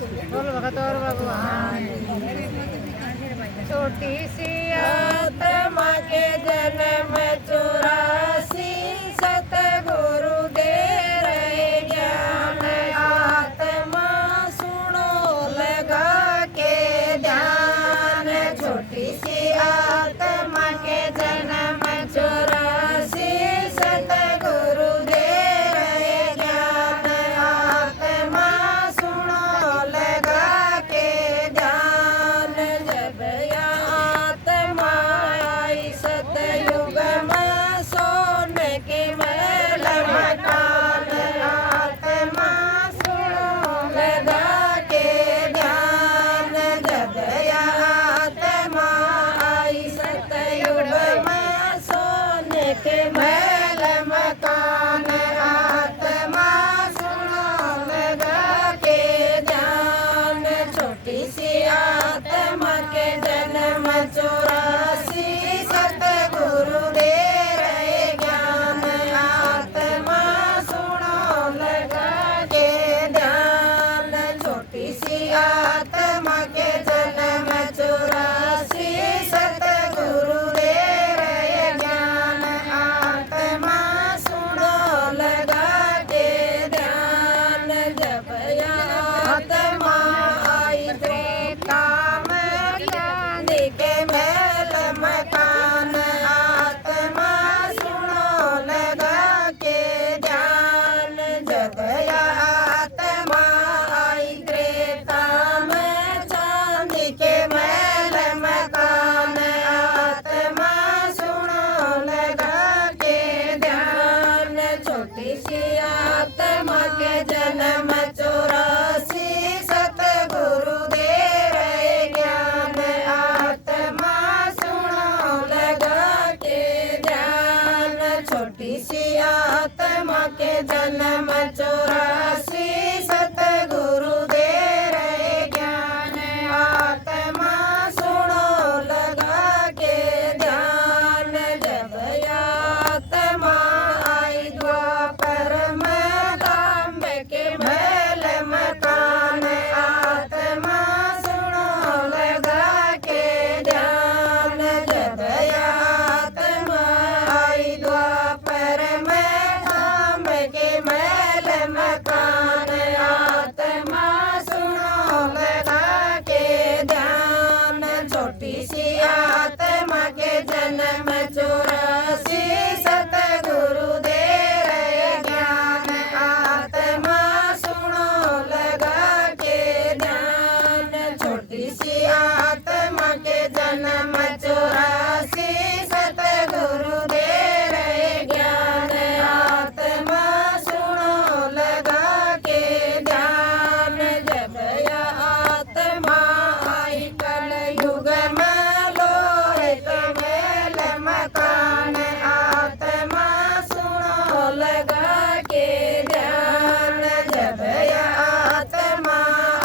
बोल भगत और भगवान। छोटी सी आत्मा के जन्म 84 सतगुरु दे रहे ज्ञान। आत्मा सुनो लगा के ध्यान। छोटी सी आत्मा के जन्म 84 सतगुरु दे रहे ज्ञान। आत्मा सुनो लगा के ध्यान। जब यह आत्मा आई सतयुग में सोने के महल मकान। आत्मा सुनो लगा के ध्यान। जब यह आत्मा आई सतयुग में सोने के महल मकान। आत्मा सुनो लगा के ध्यान। छोटी सी आत्मा के जन्म 84 सतगुरु दे रहे ज्ञान। आत्मा सुनो लगा के ध्यान। छोटी सी आत्मा के जन्म 84 सतगुरु दे रहे ज्ञान। आत्मा सुनो लगा के ध्यान। जब यह आत्मा आई त्रेता में चांदी के महल मकान। आत्मा सुनो लगा के ध्यान। जब यह आत्मा आई त्रेता में चांदी के महल मकान। आत्मा सुनो लगा के ध्यान। छोटी सी आत्मा के जन्म 84 सतगुरु दे रहे ज्ञान। आत्मा सुनो लगा के ध्यान। छोटी सी आत्मा के जन्म 84 सतगुरु दे रहे ज्ञान। आत्मा सुनो लगा के ध्यान। जब यह आत्मा आई द्वापर में तांबे के महल मकान। आत्मा सुनो लगा के ध्यान। जब यह आत्मा आई द्वापर में तांबे के महल मकान। आत्मा सुनो लगा के ध्यान। छोटी सी आत्मा के जन्म 84 सतगुरु दे रहे ज्ञान। आत्मा सुनो लगा के ध्यान। छोटी सी आत्मा के जन्म 84 सतगुरु दे रहे ज्ञान। आत्मा सुनो लगा के ध्यान। जब यह आत्मा आई कलयुग में लोहे के महल मकान। आत्मा सुनो लगा के ध्यान। जब यह आत्मा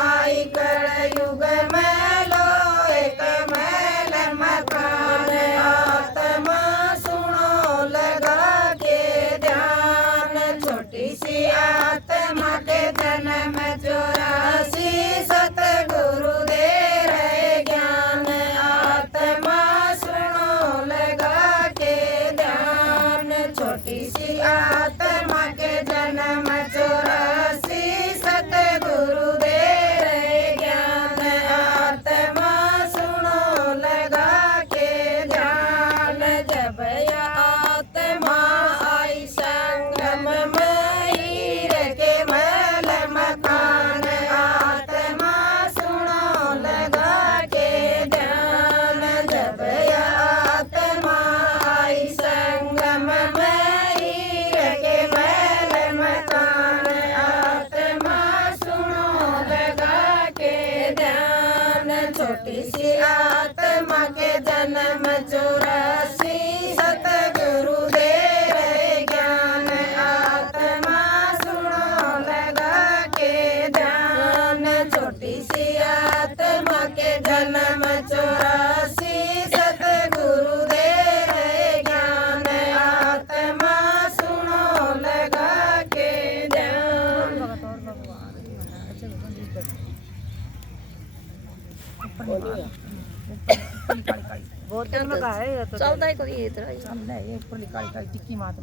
आई कलयुग में लोहे के महल मकान। आत्मा सुनो लगा के ध्यान। छोटी सी आत्मा के जन्म 84 सतगुरु दे रहे ज्ञान। आत्मा सुनो लगा के ध्यान। छोटी सी आत्मा के जन्म 84 सतगुरु दे रहे ज्ञान। आत्मा सुनो लगा के ध्यान। जब यह आत्मा आई संगम में हीरे के महल मकान। आत्मा सुनो लगा के ध्यान। जब यह आत्मा आई संगम में हीरे के महल मकान। आत्मा सुनो लगा के ध्यान। छोटी सी आत्मा के जन्म 84 सतगुरु दे रहे ज्ञान। आत्मा सुनो लगा के ध्यान। छोटी सी आत्मा के जन्म 84 सतगुरु दे रहे ज्ञान। आत्मा सुनो लगा के ध्यान। बहुत दिन में कहा है ये तो चलता है कभी इतना चल रहा है ये ऊपर काली काली टिक्की मात